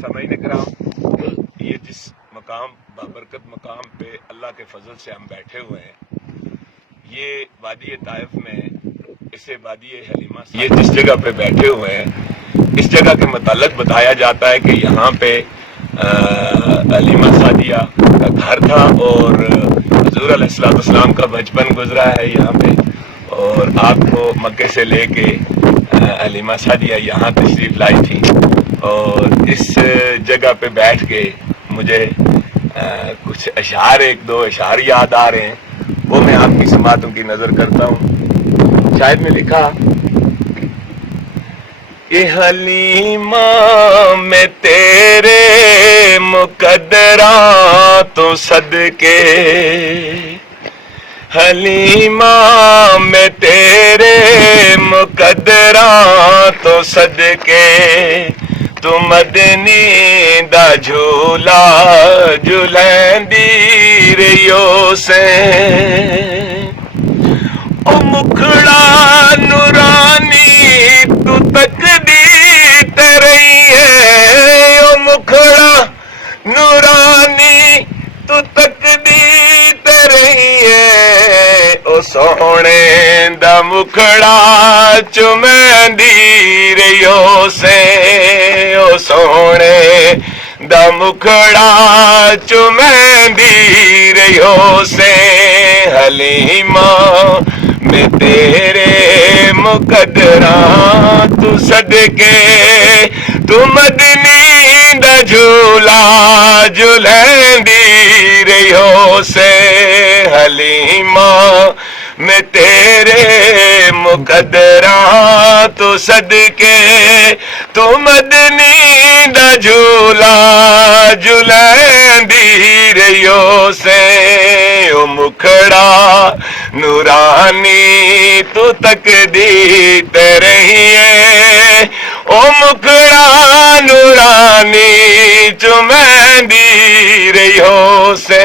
سامعین کرام، یہ جس مقام بابرکت مقام پہ اللہ کے فضل سے ہم بیٹھے ہوئے ہیں، یہ وادی طائف میں اسے وادی حلیمہ، یہ جس جگہ پہ بیٹھے ہوئے ہیں اس جگہ کے متعلق بتایا جاتا ہے کہ یہاں پہ حلیمہ سعدیہ کا گھر تھا اور حضور علیہ السلام کا بچپن گزرا ہے یہاں پہ، اور آپ کو مکے سے لے کے حلیمہ سعدیہ یہاں تشریف لائی تھی۔ اور اس جگہ پہ بیٹھ کے مجھے کچھ اشعار، ایک دو اشعار یاد آ رہے ہیں، وہ میں آپ کی سماعتوں کی نظر کرتا ہوں۔ شاید میں لکھا، اے حلیمہ میں تیرے مقدراں تو صدقے، حلیمہ میں تیرے مقدراں تو صدقے، تو مدنی دا جھولا جھلیندی رہیو سے، او مکھڑا نورانی تو تکدی تے رہی ہے، او مکھڑا نورانی تو تکدی تے رہی ہے، او سونے دا مکھڑا چمیندی رہیو سے، او سونے دا مکھڑا چمیندی رہیو سے، حلیمہ میں تیرے مقدراں تو صدقے، تو مدنی دا جھولا جھلیندی رہیو سے، حلیمہ میں تیرے مقدراں تو صدقے، تو مدنی دا جھولا جھلیندی رہیو سے، او مکھڑا نورانی تو تکدی تے رہی ہے، او مکھڑا نورانی چمیندی رہیو سے۔